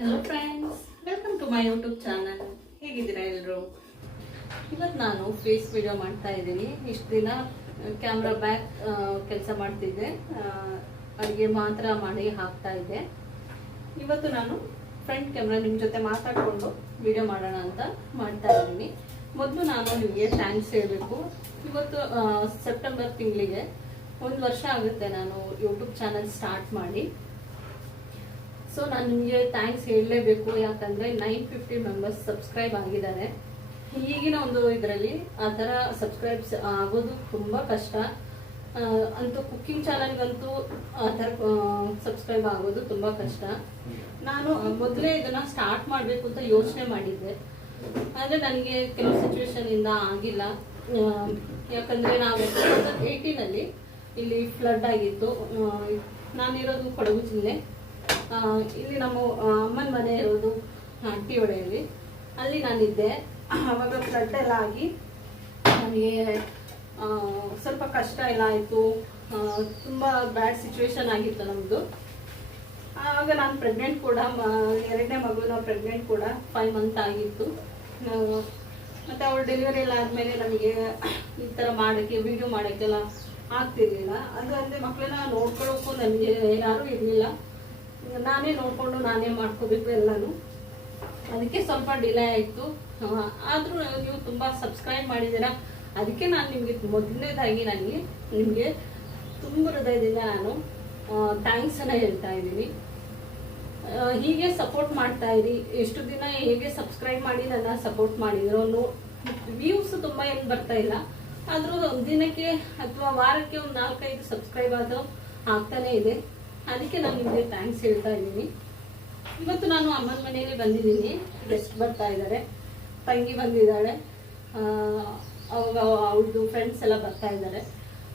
Hello friends welcome to my YouTube channel ಹೇಗಿದ್ದೀರಾ ಎಲ್ಲರೂ ಇವತ್ತು ನಾನು ಫೇಸ್ ವಿಡಿಯೋ ಮಾಡ್ತಾ ಇದ್ದೀನಿ. ಇಷ್ಟು ದಿನ ಕ್ಯಾಮ್ರಾ ಬ್ಯಾಕ್ ಕೆಲಸ ಮಾಡ್ತಿದ್ದೆ. ಅಡುಗೆ ಮಾತ್ರ ಮಾಡಿ ಹಾಕ್ತಾ ಇದ್ದೆ. ಇವತ್ತು ನಾನು ಫ್ರಂಟ್ ಕ್ಯಾಮ್ರಾ ನಿಮ್ಮ ಜೊತೆ ಮಾತಾಡಿಕೊಂಡು ವಿಡಿಯೋ ಮಾಡೋಣ ಅಂತ ಮಾಡ್ತಾ ಇದ್ದೀನಿ. ಮೊದಲು ನಾನು ನಿಮಗೆ ಥ್ಯಾಂಕ್ಸ್ ಹೇಳಬೇಕು. ಇವತ್ತು ಸೆಪ್ಟೆಂಬರ್ ತಿಂಗಳಿಗೆ ಒಂದು ವರ್ಷ ಆಗುತ್ತೆ ನಾನು ಯೂಟ್ಯೂಬ್ ಚಾನಲ್ ಸ್ಟಾರ್ಟ್ ಮಾಡಿ. ಸೊ ನಾನು ನಿಮಗೆ ಥ್ಯಾಂಕ್ಸ್ ಹೇಳಲೇಬೇಕು. ಯಾಕಂದರೆ ನೈನ್ ಫಿಫ್ಟಿ ಮೆಂಬರ್ಸ್ ಸಬ್ಸ್ಕ್ರೈಬ್ ಆಗಿದ್ದಾರೆ. ಈಗಿನ ಒಂದು ಇದರಲ್ಲಿ ಆ ಥರ ಸಬ್ಸ್ಕ್ರೈಬ್ಸ್ ಆಗೋದು ತುಂಬ ಕಷ್ಟ. ಅಂತೂ ಕುಕ್ಕಿಂಗ್ ಚಾನಲ್ಗಂತೂ ಆ ಥರ ಸಬ್ಸ್ಕ್ರೈಬ್ ಆಗೋದು ತುಂಬ ಕಷ್ಟ. ನಾನು ಮೊದಲೇ ಇದನ್ನು ಸ್ಟಾರ್ಟ್ ಮಾಡಬೇಕು ಅಂತ ಯೋಚನೆ ಮಾಡಿದ್ದೆ. ಆದರೆ ನನಗೆ ಕೆಲವು ಸಿಚುವೇಶನಿಂದ ಆಗಿಲ್ಲ. ಯಾಕಂದರೆ ನಾವು ಟೂ ತೌಸಂಡ್ ಏಯ್ಟೀನಲ್ಲಿ ಇಲ್ಲಿ ಫ್ಲಡ್ ಆಗಿತ್ತು. ನಾನಿರೋದು ಕೊಡಗು ಜಿಲ್ಲೆ. ಇಲ್ಲಿ ನಮ್ಮ ಅಮ್ಮನ ಮನೆ ಇರೋದು ಹಟ್ಟಿ ಒಡೆಯಲ್ಲಿ. ಅಲ್ಲಿ ನಾನಿದ್ದೆ. ಅವಾಗ ಫ್ಲಡ್ ಎಲ್ಲ ಆಗಿ ನನಗೆ ಸ್ವಲ್ಪ ಕಷ್ಟ ಎಲ್ಲ ಆಯಿತು. ತುಂಬ ಬ್ಯಾಡ್ ಸಿಚುವೇಶನ್ ಆಗಿತ್ತು ನಮ್ಮದು ಆವಾಗ ನಾನು ಪ್ರೆಗ್ನೆಂಟ್ ಕೂಡ ಎರಡನೇ ಮಗುನ ಪ್ರೆಗ್ನೆಂಟ್ ಕೂಡ ಫೈವ್ ಮಂತ್ ಆಗಿತ್ತು. ಮತ್ತು ಅವಳು ಡೆಲಿವರಿ ಎಲ್ಲ ಆದಮೇಲೆ ನಮಗೆ ಈ ಥರ ಮಾಡೋಕ್ಕೆ ವಿಡಿಯೋ ಮಾಡೋಕ್ಕೆಲ್ಲ ಆಗ್ತಿರ್ಲಿಲ್ಲ. ಅದು ಅಲ್ಲದೆ ಮಕ್ಕಳನ್ನ ನೋಡ್ಕೊಳ್ಳೋಕ್ಕೂ ನನಗೆ ಯಾರೂ ಇರಲಿಲ್ಲ. ನಾನೇ ನೋಡಿಕೊಂಡು ನಾನೇ ಮಾಡ್ಕೋಬೇಕು ಎಲ್ಲಾನು. ಅದಕ್ಕೆ ಸ್ವಲ್ಪ ಡಿಲೇ ಆಯಿತು. ಆದರೂ ನೀವು ತುಂಬ ಸಬ್ಸ್ಕ್ರೈಬ್ ಮಾಡಿದ್ದೀರಾ? ಅದಕ್ಕೆ ನಾನು ನಿಮಗೆ ಮೊದಲನೇದಾಗಿ ನನಗೆ ನಿಮಗೆ ತುಂಬ ಹೃದಯದಿಂದ ನಾನು ಥ್ಯಾಂಕ್ಸನ್ನು ಹೇಳ್ತಾ ಇದ್ದೀನಿ. ಹೀಗೆ ಸಪೋರ್ಟ್ ಮಾಡ್ತಾ ಇರಿ. ಎಷ್ಟು ದಿನ ಹೇಗೆ ಸಬ್ಸ್ಕ್ರೈಬ್ ಮಾಡಿ ನನ್ನ ಸಪೋರ್ಟ್ ಮಾಡಿದ್ರು ವ್ಯೂಸ್ ತುಂಬ ಏನು ಬರ್ತಾ ಇಲ್ಲ. ಆದರೂ ದಿನಕ್ಕೆ ಅಥವಾ ವಾರಕ್ಕೆ ಒಂದು ನಾಲ್ಕೈದು ಸಬ್ಸ್ಕ್ರೈಬ್ ಆದರೂ ಆಗ್ತಾನೇ ಇದೆ. ಅದಕ್ಕೆ ನಾನು ನಿಮಗೆ ಥ್ಯಾಂಕ್ಸ್ ಹೇಳ್ತಾ ಇದ್ದೀನಿ. ಇವತ್ತು ನಾನು ಅಮ್ಮನ ಮನೆಯಲ್ಲಿ ಬಂದಿದ್ದೀನಿ. ಗೆಸ್ಟ್ ಬರ್ತಾ ಇದ್ದಾರೆ. ತಂಗಿ ಬಂದಿದ್ದಾಳೆ. ಅವಾಗ ಅವ್ರದ್ದು ಫ್ರೆಂಡ್ಸ್ ಎಲ್ಲ ಬರ್ತಾ ಇದ್ದಾರೆ.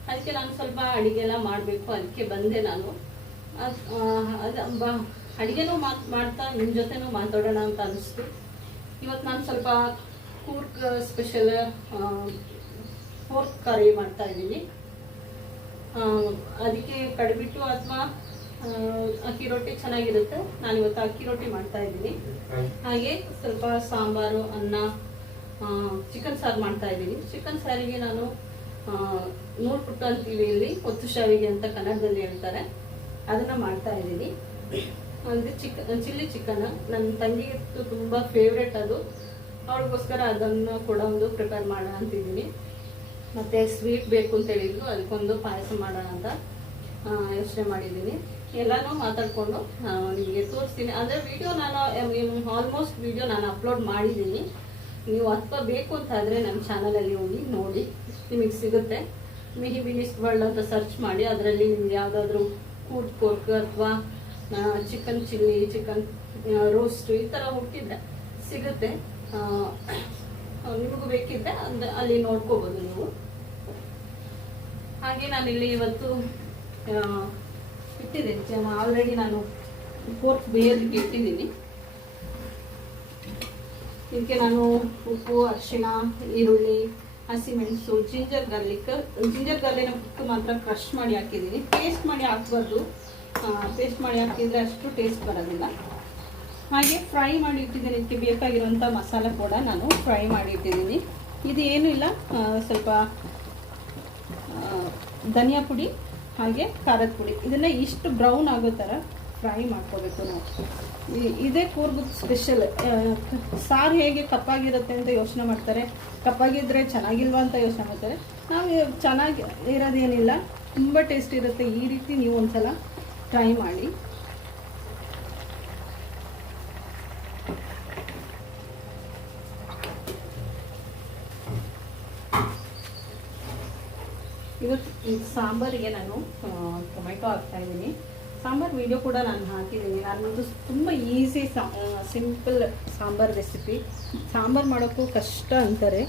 ಅದಕ್ಕೆ ನಾನು ಸ್ವಲ್ಪ ಅಡುಗೆ ಎಲ್ಲ ಮಾಡಬೇಕು. ಅದಕ್ಕೆ ಬಂದೆ ನಾನು. ಅದು ಅಡುಗೆನೂ ಮಾತು ಬ- ಅಡಿಗೆನೂ ಮಾತ್, ಮಾಡ್ತಾ ನಿಮ್ಮ ಜೊತೆನೂ ಮಾತಾಡೋಣ ಅಂತ ಅನಿಸ್ತು. ಇವತ್ತು ನಾನು ಸ್ವಲ್ಪ ಕೂರ್ಕ್ ಸ್ಪೆಷಲ್ ಪೋರ್ಕ್ ಕರಿ ಮಾಡ್ತಾ ಇದ್ದೀನಿ. ಅದಕ್ಕೆ ಕಡಿಬಿಟ್ಟು ಅಥವಾ ಅಕ್ಕಿ ರೊಟ್ಟಿ ಚೆನ್ನಾಗಿರುತ್ತೆ. ನಾನು ಇವತ್ತು ಅಕ್ಕಿ ರೊಟ್ಟಿ ಮಾಡ್ತಾ ಇದ್ದೀನಿ. ಹಾಗೆ ಸ್ವಲ್ಪ ಸಾಂಬಾರು, ಅನ್ನ ಚಿಕನ್ ಸಾರು ಮಾಡ್ತಾ ಇದ್ದೀನಿ. ಚಿಕನ್ ಸಾರಿಗೆ ನಾನು ನೂರು ಪುಟ್ಟು ಅಂತೀವಿ ಇಲ್ಲಿ ಒತ್ತು ಶಾವಿಗೆ ಅಂತ ಕನ್ನಡದಲ್ಲಿ ಹೇಳ್ತಾರೆ. ಅದನ್ನ ಮಾಡ್ತಾ ಇದ್ದೀನಿ. ಅಂದರೆ ಚಿಕನ್ ಚಿಲ್ಲಿ ಚಿಕನ್ ನನ್ನ ತಂಗಿಗೆ ತುಂಬ ಫೇವ್ರೆಟ್ ಅದು. ಅವಳಿಗೋಸ್ಕರ ಅದನ್ನು ಕೂಡ ಒಂದು ಪ್ರಿಪೇರ್ ಮಾಡೋಣ ಅಂತಿದ್ದೀನಿ. ಮತ್ತೆ ಸ್ವೀಟ್ ಬೇಕು ಅಂತ ಹೇಳಿದ್ರು, ಅದಕ್ಕೊಂದು ಪಾಯಸ ಮಾಡೋಣ ಅಂತ. ಯೋಚನೆ ಮಾಡಿದ್ದೀನಿ ಎಲ್ಲನೂ ಮಾತಾಡಿಕೊಂಡು ನಿಮಗೆ ತೋರಿಸ್ತೀನಿ. ಅಂದರೆ ವಿಡಿಯೋ ನಾನು ಆಲ್ಮೋಸ್ಟ್ ವಿಡಿಯೋ ನಾನು ಅಪ್ಲೋಡ್ ಮಾಡಿದ್ದೀನಿ ನೀವು ಅಥವಾ ಬೇಕು ಅಂತ ಆದರೆ ನಮ್ಮ ಚಾನಲಲ್ಲಿ ಹೋಗಿ ನೋಡಿ. ನಿಮಗೆ ಸಿಗುತ್ತೆ. ಮಿಹಿ ಮಿನಿಸ್ ವರ್ಲ್ಡ್ ಅಂತ ಸರ್ಚ್ ಮಾಡಿ. ಅದರಲ್ಲಿ ನಿಮ್ಗೆ ಯಾವುದಾದ್ರೂ ಕೂಟ್ ಕೋರ್ಕ್ ಅಥವಾ ಚಿಕನ್ ಚಿಲ್ಲಿ ಚಿಕನ್ ರೋಸ್ಟ್ ಈ ಥರ ಹುಟ್ಟಿದ್ರೆ ಸಿಗುತ್ತೆ. ನಿಮಗೂ ಬೇಕಿದ್ರೆ ಅಂದ, ಅಲ್ಲಿ ನೋಡ್ಕೋಬೋದು ನೀವು. ಹಾಗೆ ನಾನಿಲ್ಲಿ ಇವತ್ತು ಇಟ್ಟಿದ್ದೀನಿ ಆಲ್ರೆಡಿ ನಾನು ಫೋರ್ತ್ ಬೇಯೋದಕ್ಕೆ ಇಟ್ಟಿದ್ದೀನಿ. ಇದಕ್ಕೆ ನಾನು ಉಪ್ಪು, ಅರಿಶಿಣ, ಈರುಳ್ಳಿ ಹಸಿಮೆಣಸು ಜಿಂಜರ್ ಗಾರ್ಲಿಕ್ ಜಿಂಜರ್ ಗಾರ್ಲಿಕ್ ಮಾತ್ರ ಕ್ರಷ್ ಮಾಡಿ ಹಾಕಿದ್ದೀನಿ. ಪೇಸ್ಟ್ ಮಾಡಿ ಹಾಕ್ಬಾರ್ದು. ಪೇಸ್ಟ್ ಮಾಡಿ ಹಾಕಿದರೆ ಅಷ್ಟು ಟೇಸ್ಟ್ ಬರೋದಿಲ್ಲ. ಹಾಗೆ ಫ್ರೈ ಮಾಡಿ ಇಟ್ಟಿದ್ದೀನಿ. ಇದಕ್ಕೆ ಬೇಕಾಗಿರುವಂಥ ಮಸಾಲ ಕೂಡ ನಾನು ಫ್ರೈ ಮಾಡಿ ಇಟ್ಟಿದ್ದೀನಿ. ಇದು ಏನೂ ಇಲ್ಲ. ಸ್ವಲ್ಪ ಧನಿಯಾ ಪುಡಿ ಹಾಗೆ ಖಾರದ ಪುಡಿ. ಇದನ್ನ ಇಷ್ಟು ಬ್ರೌನ್ ಆಗೋ ಥರ ಫ್ರೈ ಮಾಡ್ಕೋಬೇಕು ನಾವು. ಇದೇ ಕೂರ್ಗು ಸ್ಪೆಷಲ್ ಸಾರು ಹೇಗೆ ಕಪ್ಪಾಗಿರುತ್ತೆ ಅಂತ ಯೋಚನೆ ಮಾಡ್ತಾರೆ. ಕಪ್ಪಾಗಿದ್ರೆ ಚೆನ್ನಾಗಿಲ್ವಾ ಅಂತ ಯೋಚನೆ ಮಾಡ್ತಾರೆ. ನಾವು ಚೆನ್ನಾಗಿ ಇರೋದೇನಿಲ್ಲ. ತುಂಬ ಟೇಸ್ಟ್ ಇರುತ್ತೆ. ಈ ರೀತಿ ನೀವು ಒಂದ್ಸಲ ಟ್ರೈ ಮಾಡಿ ಇವತ್ತು ಈ ಸಾಂಬಾರಿಗೆ ನಾನು ಟೊಮೆಟೊ ಹಾಕ್ತಾ ಇದ್ದೀನಿ. ಸಾಂಬಾರ್ ವಿಡಿಯೋ ಕೂಡ ನಾನು ಹಾಕಿದ್ದೀನಿ. ನನ್ನದು ತುಂಬ easy simple sambar recipe sambar ಮಾಡೋಕ್ಕೂ ಕಷ್ಟ ಅಂತಾರೆ.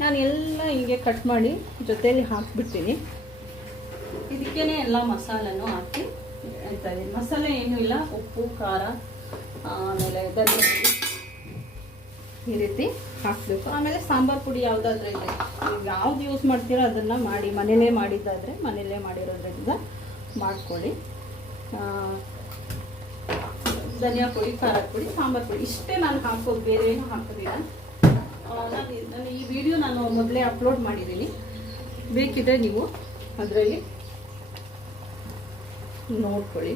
ನಾನು ಎಲ್ಲ ಹೀಗೆ ಕಟ್ ಮಾಡಿ ಜೊತೆಯಲ್ಲಿ ಹಾಕ್ಬಿಡ್ತೀನಿ. ಇದಕ್ಕೇನೆ ಎಲ್ಲ ಮಸಾಲನ್ನು ಹಾಕಿ ಅಂತ ಇದ್ದೀನಿ. ಮಸಾಲೆ ಏನೂ ಇಲ್ಲ, ಉಪ್ಪು, ಖಾರ, ಆಮೇಲೆ ಧನಿಯಾ ಈ ರೀತಿ ಹಾಕಬೇಕು. ಆಮೇಲೆ ಸಾಂಬಾರ್ ಪುಡಿ ಯಾವ್ದಾದ್ರೆ ಇದೆ. ಯಾವ್ದು ಯೂಸ್ ಮಾಡ್ತೀರೋ ಅದನ್ನು ಮಾಡಿ, ಮನೇಲೇ ಮಾಡಿದ್ದಾದರೆ ಮನೇಲೇ ಮಾಡಿರೋದ್ರಿಂದ ಮಾಡ್ಕೊಳ್ಳಿ. ಧನಿಯಾ ಪುಡಿ ಖಾರದ ಪುಡಿ, ಸಾಂಬಾರು ಪುಡಿ. ಇಷ್ಟೇ ನಾನು ಹಾಕೋದು ಬೇರೆ ಏನು ಹಾಕೋದಿಲ್ಲ. ನಾನು ನಾನು ಈ ವಿಡಿಯೋ ನಾನು ಮೊದಲೇ ಅಪ್ಲೋಡ್ ಮಾಡಿದ್ದೀನಿ. ಬೇಕಿದ್ರೆ ನೀವು ಅದರಲ್ಲಿ ನೋಡ್ಕೊಳ್ಳಿ.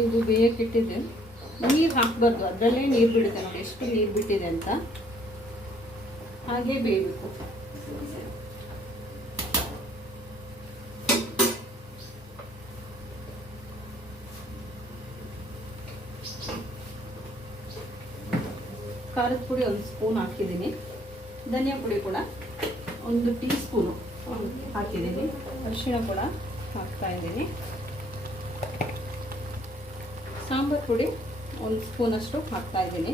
ಇದು ಬೇಯಕ್ಕಿಟ್ಟಿದ್ದೆ ನೀರು ಹಾಕಬಾರ್ದು, ಅದರಲ್ಲೇ ನೀರು ಬಿಡುತ್ತೆ ನೋಡಿ ಎಷ್ಟು ನೀರು ಬಿಟ್ಟಿದೆ ಅಂತ. ಹಾಗೆ ಬೇಯಬೇಕು. ಖಾರದ ಪುಡಿ ಒಂದು ಸ್ಪೂನ್ ಹಾಕಿದ್ದೀನಿ. ಧನಿಯಾ ಪುಡಿ ಕೂಡ ಒಂದು ಟೀ ಸ್ಪೂನು ಹಾಕಿದ್ದೀನಿ. ಅರಿಶಿಣ ಕೂಡ ಹಾಕ್ತಾ ಇದ್ದೀನಿ. ಸಾಂಬಾರು ಪುಡಿ ಒಂದು ಹಾಕ್ತಾ ಇದ್ದೀನಿ.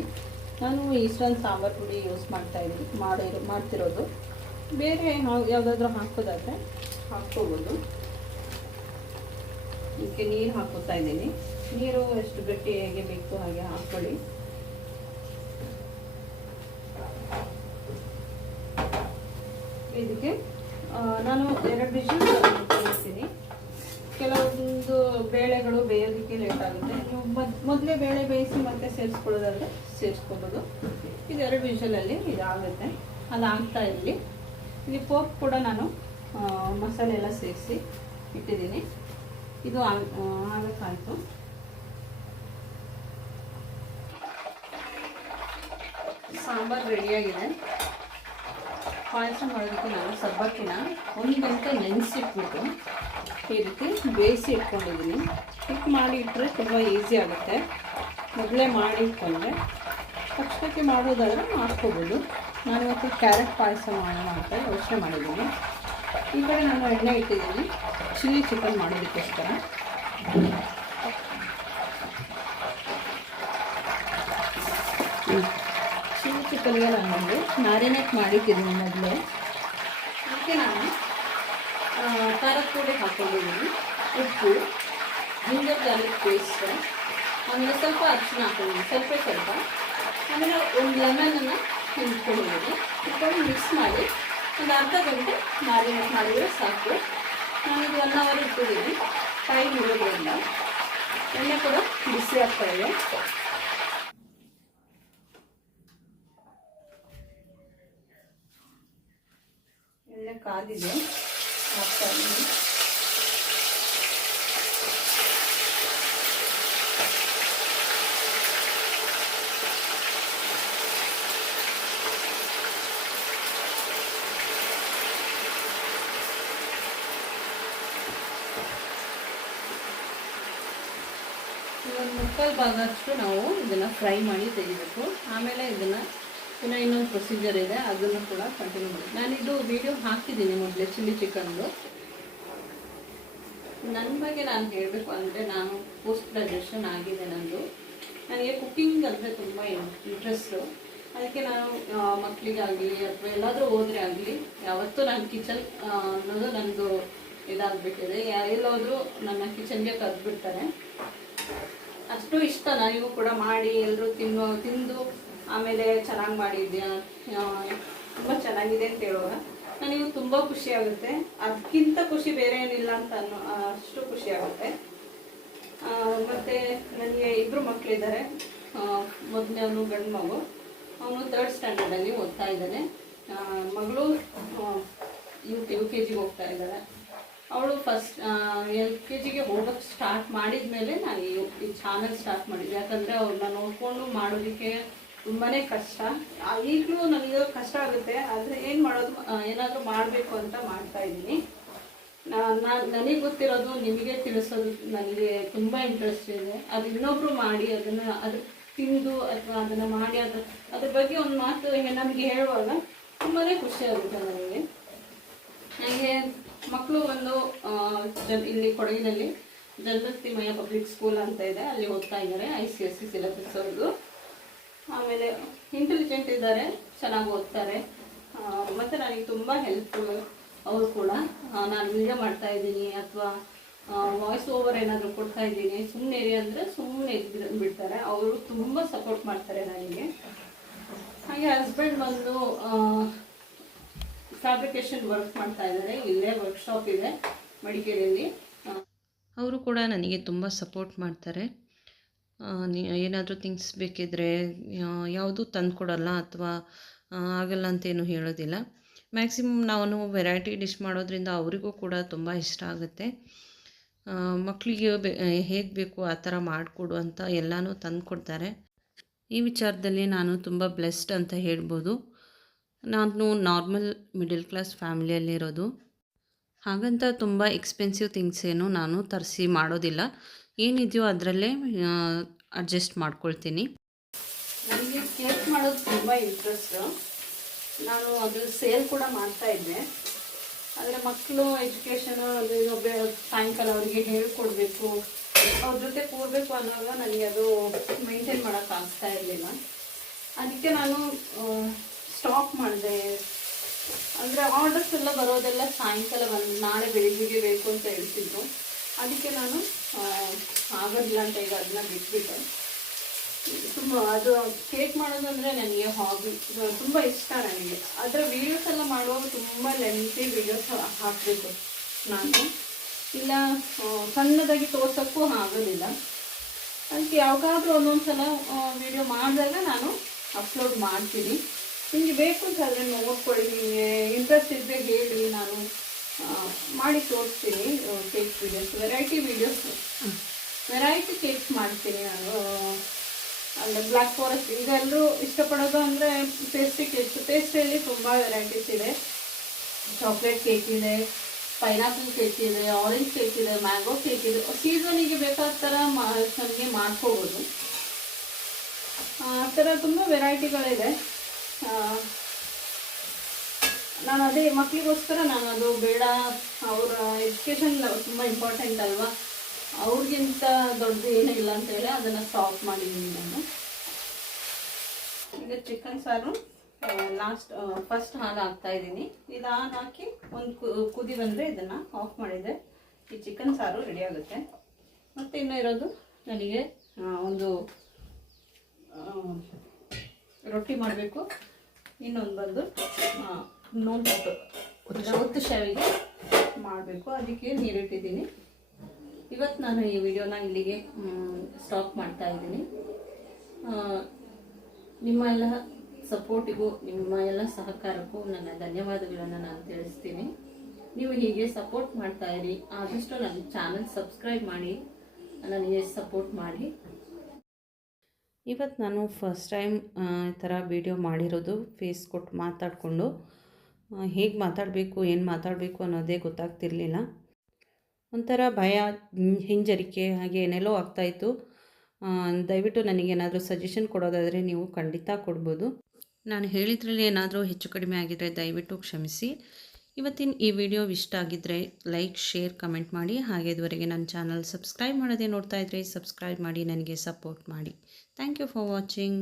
ನಾನು ಈಸ್ಟರ್ನ್ ಸಾಂಬಾರು ಪುಡಿ ಯೂಸ್ ಮಾಡ್ತಾ ಇದ್ದೀನಿ, ಮಾಡಿರೋ, ಮಾಡ್ತಿರೋದು. ಬೇರೆ ಯಾವುದಾದ್ರೂ ಹಾಕೋದಾದರೆ ಹಾಕ್ಕೋಬೋದು. ಇದಕ್ಕೆ ನೀರು ಹಾಕೋತಾ ಇದ್ದೀನಿ. ನೀರು ಎಷ್ಟು ಗಟ್ಟಿ ಹೇಗೆ ಬೇಕು ಹಾಗೆ ಹಾಕ್ಕೊಳ್ಳಿ ಇದಕ್ಕೆ ನಾನು ಎರಡು ಬಿಸಿ ಕಲಿಸ್ತೀನಿ ಕೆಲವೊಂದು ಬೇಳೆಗಳು ಬೇಯೋದಕ್ಕೆ ಲೇಟ್ ಆಗುತ್ತೆ. ನೀವು ಮೊದಲೇ ಬೇಳೆ ಬೇಯಿಸಿ ಮತ್ತೆ ಸೇರಿಸ್ಕೊಳ್ಳೋದಾದ್ರೆ ಸೇರಿಸ್ಕೋಬೋದು. ಇದು ಎರಡು ವಿಷಲಲ್ಲಿ ಇದಾಗುತ್ತೆ. ಅದು ಆಗ್ತಾ ಇರಲಿ. ಇಲ್ಲಿ ಪೋಪ್ ಕೂಡ ನಾನು ಮಸಾಲೆ ಎಲ್ಲ ಸೇರಿಸಿ ಇಟ್ಟಿದ್ದೀನಿ. ಇದು ಆಗಕ್ಕಾಯಿತು. ಸಾಂಬಾರು ರೆಡಿಯಾಗಿದೆ ಪಾಯಸ ಮಾಡೋದಕ್ಕೆ ನಾನು ಸಬ್ಬಕ್ಕಿನ ಒಂದು ಗಂಟೆ ನೆನೆಸಿಟ್ಬಿಟ್ಟು ಈ ರೀತಿ ಬೇಯಿಸಿ ಇಟ್ಕೊಂಡಿದ್ದೀನಿ. ಹಿಟ್ ಮಾಡಿ ಇಟ್ಟರೆ ತುಂಬ ಈಸಿ ಆಗುತ್ತೆ. ಮೊದಲೇ ಮಾಡಿ ಇಟ್ಕೊಂಡ್ರೆ ತಕ್ಷಣಕ್ಕೆ ಮಾಡೋದಾದರೆ ಮಾಡ್ಕೋಬೋದು. ನಾನು ಇವತ್ತು ಕ್ಯಾರೆಟ್ ಪಾಯಸ ಮಾಡೋಣ ಅಂತ ಯೋಚನೆ ಮಾಡಿದ್ದೀನಿ. ಈ ಕಡೆ ನಾನು ಎಣ್ಣೆ ಇಟ್ಟಿದ್ದೀನಿ. ಚಿಲ್ಲಿ ಚಿಕನ್ ಮಾಡೋದಕ್ಕೋಸ್ಕರ. ಚಿಲ್ಲಿ ಚಿಕನ್ಗೆ ನಾನು ಮ್ಯಾರಿನೇಟ್ ಮಾಡಿದ್ದೀನಿ ಮೊದಲೇ. ಅದಕ್ಕೆ ನಾನು ಖಾರದ ಪುಡಿ ಹಾಕೊಂಡಿದ್ದೀನಿ. ಉಪ್ಪು ಜಿಂಜರ್ ಗಾರ್ಲಿಕ್ ಪೇಸ್ಟ್ ಆಮೇಲೆ ಸ್ವಲ್ಪ ಅರಿಶಿನ ಹಾಕೊಂಡಿದ್ದೀನಿ. ಸ್ವಲ್ಪ ಸ್ವಲ್ಪ. ಆಮೇಲೆ ಒಂದು ಲೆಮನನ್ನು ಹಿಂಡ್ಕೊಂಡಿದ್ದೀನಿ ಇಟ್ಕೊಂಡು ಮಿಕ್ಸ್ ಮಾಡಿ ಒಂದು ಅರ್ಧ ಗಂಟೆ ಮ್ಯಾರಿನೇಟ್ ಮಾಡಿದರೆ ಸಾಕು. ನಾನಿದು ಒನ್ ಅವರ್ ಇಟ್ಟಿದ್ದೀನಿ. ಟೈಮ್ ಇರೋದ್ರಿಂದ ಎಣ್ಣೆ ಕೂಡ ಬಿಸಿ ಆಗ್ತಾ ಕಾದಿದೆ ಹಾಕ್ತಾ ಇದ್ದೀನಿ. ನಾವು ಇದನ್ನ ಫ್ರೈ ಮಾಡಿ ತೆಗಿಬೇಕು. ಆಮೇಲೆ ಇದನ್ನು ಇನ್ನು ಇನ್ನೊಂದು ಪ್ರೊಸೀಜರ್ ಇದೆ, ಅದನ್ನು ಕೂಡ ಕಂಟಿನ್ಯೂ ಮಾಡಿ. ನಾನಿದು ವಿಡಿಯೋ ಹಾಕಿದ್ದೀನಿ ಮೊದಲೇ, ಚಿಲ್ಲಿ ಚಿಕನ್ದು. ನನ್ನ ಬಗ್ಗೆ ನಾನು ಹೇಳಬೇಕು ಅಂದರೆ ನಾನು ಪೋಸ್ಟ್ ಗ್ರಾಜುಯೇಷನ್ ಆಗಿದೆ ನಂದು. ನನಗೆ ಕುಕ್ಕಿಂಗ್ ಅಂದರೆ ತುಂಬ ಇಂಟ್ರೆಸ್ಟು ಅದಕ್ಕೆ ನಾನು ಮಕ್ಕಳಿಗಾಗಲಿ ಅಥವಾ ಎಲ್ಲಾದರೂ ಹೋದರೆ ಆಗಲಿ, ಯಾವತ್ತೂ ನಾನು ಕಿಚನ್ ಅನ್ನೋದು ನನ್ನದು ಇದಾಗ್ಬಿಟ್ಟಿದೆ. ಯಾ- ಎಲ್ಲೋದ್ರೂ ನನ್ನ ಕಿಚನ್ಗೆ ಕರೆದ್ಬಿಡ್ತಾರೆ. ಅಷ್ಟು ಇಷ್ಟ ನೀವು ಕೂಡ ಮಾಡಿ ಎಲ್ಲರೂ ತಿನ್ನೋ, ತಿಂದು ಆಮೇಲೆ ಚೆನ್ನಾಗಿ ಮಾಡಿದ್ಯಾ? ತುಂಬ ಚೆನ್ನಾಗಿದೆ ಅಂತ ಹೇಳುವಾಗ ನನಗೆ ತುಂಬ ಖುಷಿ ಆಗುತ್ತೆ. ಅದಕ್ಕಿಂತ ಖುಷಿ ಬೇರೆ ಏನಿಲ್ಲ ಅಂತ ಅನ್ನೋ ಅಷ್ಟು ಖುಷಿ ಆಗುತ್ತೆ. ಮತ್ತೆ ನನಗೆ ಇಬ್ಬರು ಮಕ್ಕಳಿದ್ದಾರೆ ಮೊದಲನೇವನು ಗಂಡು ಮಗು. ಅವನು ತರ್ಡ್ ಸ್ಟ್ಯಾಂಡರ್ಡಲ್ಲಿ ಓದ್ತಾ ಇದ್ದಾನೆ. ಮಗಳು ಯು ಯು ಕೆ ಜಿಗೆ ಹೋಗ್ತಾ ಇದ್ದಾಳೆ. ಅವಳು ಫಸ್ಟ್ ಎಲ್ ಕೆ ಜಿಗೆ ಹೋಗೋಕ್ಕೆ ಸ್ಟಾರ್ಟ್ ಮಾಡಿದ ಮೇಲೆ ನಾನು ಈ ಚಾನಲ್ ಸ್ಟಾರ್ಟ್ ಮಾಡಿದ್ದೆ. ಯಾಕಂದರೆ ಅವ್ರನ್ನ ನೋಡಿಕೊಂಡು ಮಾಡೋದಕ್ಕೆ ತುಂಬಾ ಕಷ್ಟ. ಈಗಲೂ ನನಗೆ ಕಷ್ಟ ಆಗುತ್ತೆ. ಆದರೆ ಏನು ಮಾಡೋದು ಏನಾದರೂ ಮಾಡಬೇಕು ಅಂತ ಮಾಡ್ತಾ ಇದ್ದೀನಿ. ನಾನು ನನಗೆ ಗೊತ್ತಿರೋದು, ನಿಮಗೆ ತಿಳಿಸೋದು ನನಗೆ ತುಂಬ ಇಂಟ್ರೆಸ್ಟ್ ಇದೆ. ಅದು ಇನ್ನೊಬ್ರು ಮಾಡಿ ಅದನ್ನು, ಅದು ತಿಂದು ಅಥವಾ ಅದನ್ನು ಮಾಡಿ ಅದ್ರ ಅದ್ರ ಬಗ್ಗೆ ಒಂದು ಮಾತು ನಮಗೆ ಹೇಳುವಾಗ ತುಂಬಾ ಖುಷಿ ಆಗುತ್ತೆ ನನಗೆ. ನನಗೆ ಮಕ್ಕಳು ಒಂದು ಜನ್, ಇಲ್ಲಿ ಕೊಡಗಿನಲ್ಲಿ ಜನ್ಮಸ್ತಿಮಯ ಪಬ್ಲಿಕ್ ಸ್ಕೂಲ್ ಅಂತ ಇದೆ. ಅಲ್ಲಿ ಓದ್ತಾ ಇದ್ದಾರೆ I C S C syllabus ಅವ್ರದ್ದು ಆಮೇಲೆ ಇಂಟೆಲಿಜೆಂಟ್ ಇದ್ದಾರೆ, ಚೆನ್ನಾಗಿ ಓದ್ತಾರೆ. ಮತ್ತು ನನಗೆ ತುಂಬ ಹೆಲ್ಪ್ಫುಲ್ ಅವರು ಕೂಡ. ನಾನು ವಿಡಿಯೋ ಮಾಡ್ತಾ ಇದ್ದೀನಿ ಅಥವಾ ವಾಯ್ಸ್ ಓವರ್ ಏನಾದರೂ ಕೊಡ್ತಾ ಇದ್ದೀನಿ. ಸುಮ್ಮನೆ ಇರಿ ಅಂದರೆ ಸುಮ್ಮನೆ ಬಿಡ್ತಾರೆ ಅವರು ತುಂಬ ಸಪೋರ್ಟ್ ಮಾಡ್ತಾರೆ ನನಗೆ. ಹಾಗೆ ಹಸ್ಬೆಂಡ್ ಬಂದು ಫ್ಯಾಬ್ರಿಕೇಶನ್ ವರ್ಕ್ ಮಾಡ್ತಾ ಇದ್ದಾರೆ. ಇಲ್ಲೇ ವರ್ಕ್ಶಾಪ್ ಇದೆ ಮಡಿಕೇರಿಯಲ್ಲಿ. ಅವರು ಕೂಡ ನನಗೆ ತುಂಬ ಸಪೋರ್ಟ್ ಮಾಡ್ತಾರೆ. ಏನಾದರೂ ಥಿಂಗ್ಸ್ ಬೇಕಿದ್ದರೆ ಯಾವುದೂ ತಂದು ಕೊಡಲ್ಲ ಅಥವಾ ಆಗಲ್ಲ ಅಂತೇನು ಹೇಳೋದಿಲ್ಲ. ಮ್ಯಾಕ್ಸಿಮಮ್ ನಾನು ವೆರೈಟಿ ಡಿಶ್ ಮಾಡೋದ್ರಿಂದ ಅವರಿಗೂ ಕೂಡ ತುಂಬ ಇಷ್ಟ ಆಗುತ್ತೆ. ಮಕ್ಕಳಿಗೆ ಬೆ, ಹೇಗೆ ಬೇಕು ಆ ಥರ ಮಾಡಿಕೊಡು ಅಂತ ಎಲ್ಲನೂ ತಂದು ಕೊಡ್ತಾರೆ ಈ ವಿಚಾರದಲ್ಲಿ ನಾನು ತುಂಬ ಬ್ಲೆಸ್ಡ್ ಅಂತ ಹೇಳ್ಬೋದು. ನಾನು ನಾರ್ಮಲ್ ಮಿಡಲ್ ಕ್ಲಾಸ್ ಫ್ಯಾಮಿಲಿಯಲ್ಲಿರೋದು ಹಾಗಂತ ತುಂಬ ಎಕ್ಸ್ಪೆನ್ಸಿವ್ ಥಿಂಗ್ಸ್ ಏನು ನಾನು ತರಿಸಿ ಮಾಡೋದಿಲ್ಲ. ಏನಿದೆಯೋ ಅದರಲ್ಲೇ ಅಡ್ಜಸ್ಟ್ ಮಾಡ್ಕೊಳ್ತೀನಿ. ನನಗೆ ಕೇಕ್ ಮಾಡೋದು ತುಂಬ ಇಂಟ್ರೆಸ್ಟು ನಾನು ಅದು ಸೇಲ್ ಕೂಡ ಮಾಡ್ತಾ ಇದ್ದೆ. ಆದರೆ ಮಕ್ಕಳು ಎಜುಕೇಷನ್ ಅದು ಒಬ್ಬ ಸಾಯಂಕಾಲ ಅವರಿಗೆ ಹೇಳ್ಕೊಡ್ಬೇಕು. ಅವ್ರ ಜೊತೆ ಕೂರಬೇಕು ಅನ್ನೋಲ್ಲ ನನಗೆ ಅದು ಮೇಂಟೈನ್ ಮಾಡೋಕ್ಕೆ ಆಗ್ತಾ ಇರಲಿಲ್ಲ. ಅದಕ್ಕೆ ನಾನು ಸ್ಟಾಪ್ ಮಾಡಿದೆ. ಅಂದರೆ ಆರ್ಡರ್ಸ್ ಎಲ್ಲ ಬರೋದೆಲ್ಲ ಸಾಯಂಕಾಲ ಬಂದು, ನಾಳೆ ಬೆಳಿಗ್ಗೆಗೆ ಬೇಕು ಅಂತ ಹೇಳ್ತಿದ್ರು. ಅದಕ್ಕೆ ನಾನು ಆಗೋದಿಲ್ಲ ಅಂತ ಈಗ ಅದನ್ನ ಬಿಟ್ಬಿಟ್ಟೆ. ತುಂಬ, ಅದು ಕೇಕ್ ಮಾಡೋದಂದ್ರೆ ನನಗೆ ಹಾಬಿ ತುಂಬ ಇಷ್ಟ ನನಗೆ. ಅದರ ವೀಡಿಯೋಸ್ ಎಲ್ಲ ಮಾಡುವಾಗ ತುಂಬ ಲೆಂತಿ ವೀಡಿಯೋಸ್ ಹಾಕಬೇಕು ನಾನು. ಇಲ್ಲ ಸಣ್ಣದಾಗಿ ತೋರ್ಸೋಕ್ಕೂ ಆಗೋದಿಲ್ಲ. ಅದಕ್ಕೆ ಯಾವಾಗಾದ್ರೂ ಒಂದೊಂದು ಸಲ ವಿಡಿಯೋ ಮಾಡಿದಾಗ ನಾನು ಅಪ್ಲೋಡ್ ಮಾಡ್ತೀನಿ. ನಿಮಗೆ ಬೇಕು ಅಂತ ಆದರೆ ನೋಡ್ಕೊಳ್ಳಿ, ನಿಮಗೆ ಇಂಟ್ರೆಸ್ಟ್ ಇದ್ದರೆ ಹೇಳಿ ನಾನು. ಮಾಡಿ ತೋರಿಸ್ತೀನಿ cake videos variety videos variety cakes ಮಾಡ್ತೀನಿ ನಾನು. ಅಂದರೆ ಬ್ಲ್ಯಾಕ್ ಫಾರೆಸ್ಟ್ ಈಗ ಎಲ್ಲರೂ ಇಷ್ಟಪಡೋದು ಅಂದರೆ ಟೇಸ್ಟಿ ಕೇಕ್ಸ್ ಪೇಸ್ಟ್ರಿಯಲ್ಲಿ ತುಂಬ ವೆರೈಟೀಸ್ ಇದೆ. ಚಾಕ್ಲೇಟ್ ಕೇಕ್ ಇದೆ ಪೈನಾಪಲ್ ಕೇಕ್ ಇದೆ ಆರೆಂಜ್ ಕೇಕ್ ಇದೆ ಮ್ಯಾಂಗೋ ಕೇಕ್ ಇದೆ. ಸೀಸನಿಗೆ ಬೇಕಾದ ಥರ ಮಾ, ನಮಗೆ ಮಾಡ್ಕೋಬೋದು. ಆ ಥರ ತುಂಬ ವೆರೈಟಿಗಳಿದೆ ನಾನು ಅದೇ ಮಕ್ಕಳಿಗೋಸ್ಕರ ನಾನು ಅದು ಬೇಡ, ಅವರ ಎಜುಕೇಷನ್ ತುಂಬ ಇಂಪಾರ್ಟೆಂಟ್ ಅಲ್ವಾ? ಅವ್ರಿಗಿಂತ ದೊಡ್ಡದು ಏನೂ ಇಲ್ಲ ಅಂತ ಹೇಳಿ ಅದನ್ನು ಸ್ಟಾಪ್ ಮಾಡಿದ್ದೀನಿ ನಾನು. ಈಗ ಚಿಕನ್ ಸಾರು ಲಾಸ್ಟ್ ಫಸ್ಟ್ ಹಾಲು ಹಾಕ್ತಾ ಇದ್ದೀನಿ. ಇದು ಹಾಲು ಹಾಕಿ ಒಂದು ಕುದಿ ಬಂದರೆ ಇದನ್ನು ಆಫ್ ಮಾಡಿದೆ ಈ ಚಿಕನ್ ಸಾರು ರೆಡಿ ಆಗುತ್ತೆ. ಮತ್ತು ಇನ್ನೂ ಇರೋದು ನನಗೆ ಒಂದು ರೊಟ್ಟಿ ಮಾಡಬೇಕು. ಇನ್ನೊಂದು ಬಂದು ನೋಡ್ಬಿಟ್ಟು ಒತ್ತು ಶಾವಿಗೆ ಮಾಡಬೇಕು. ಅದಕ್ಕೆ ನೀರಿಟ್ಟಿದ್ದೀನಿ. ಇವತ್ತು ನಾನು ಈ ವಿಡಿಯೋನ ಇಲ್ಲಿಗೆ ಸ್ಟಾಪ್ ಮಾಡ್ತಾ ಇದ್ದೀನಿ. ನಿಮ್ಮ ಎಲ್ಲ ಸಪೋರ್ಟಿಗೂ ನಿಮ್ಮ ಎಲ್ಲ ಸಹಕಾರಕ್ಕೂ ನನ್ನ ಧನ್ಯವಾದಗಳನ್ನು ನಾನು ತಿಳಿಸ್ತೀನಿ. ನೀವು ಹೀಗೆ ಸಪೋರ್ಟ್ ಮಾಡ್ತಾ ಇರಿ. ಆದಷ್ಟು ನನ್ನ ಚಾನಲ್ ಸಬ್ಸ್ಕ್ರೈಬ್ ಮಾಡಿ. ನನಗೆ ಸಪೋರ್ಟ್ ಮಾಡಿ. ಇವತ್ತು ನಾನು ಫಸ್ಟ್ ಟೈಮ್ ಈ ಥರ ವಿಡಿಯೋ ಮಾಡಿರೋದು ಫೇಸ್ ಕೊಟ್ಟು ಮಾತಾಡಿಕೊಂಡು. ಹೇಗೆ ಮಾತಾಡಬೇಕು, ಏನು ಮಾತಾಡಬೇಕು ಅನ್ನೋದೇ ಗೊತ್ತಾಗ್ತಿರ್ಲಿಲ್ಲ. ಒಂಥರ ಭಯ, ಹಿಂಜರಿಕೆ, ಹಾಗೆ ಏನೆಲ್ಲೋ ಆಗ್ತಾಯಿತ್ತು ದಯವಿಟ್ಟು ನನಗೇನಾದರೂ ಸಜೆಷನ್ ಕೊಡೋದಾದರೆ ನೀವು ಖಂಡಿತ ಕೊಡ್ಬೋದು. ನಾನು ಹೇಳಿದ್ರಲ್ಲಿ ಏನಾದರೂ ಹೆಚ್ಚು ಕಡಿಮೆ ಆಗಿದ್ದರೆ ದಯವಿಟ್ಟು ಕ್ಷಮಿಸಿ. ಇವತ್ತಿನ ಈ ವಿಡಿಯೋ ಇಷ್ಟ ಆಗಿದ್ದರೆ ಲೈಕ್, ಶೇರ್, ಕಮೆಂಟ್ ಮಾಡಿ. ಹಾಗೆ ಇದುವರೆಗೆ ನನ್ನ ಚಾನಲ್ ಸಬ್ಸ್ಕ್ರೈಬ್ ಮಾಡೋದೇ ನೋಡ್ತಾ ಇದ್ದರೆ ಸಬ್ಸ್ಕ್ರೈಬ್ ಮಾಡಿ, ನನಗೆ ಸಪೋರ್ಟ್ ಮಾಡಿ. Thank you for watching.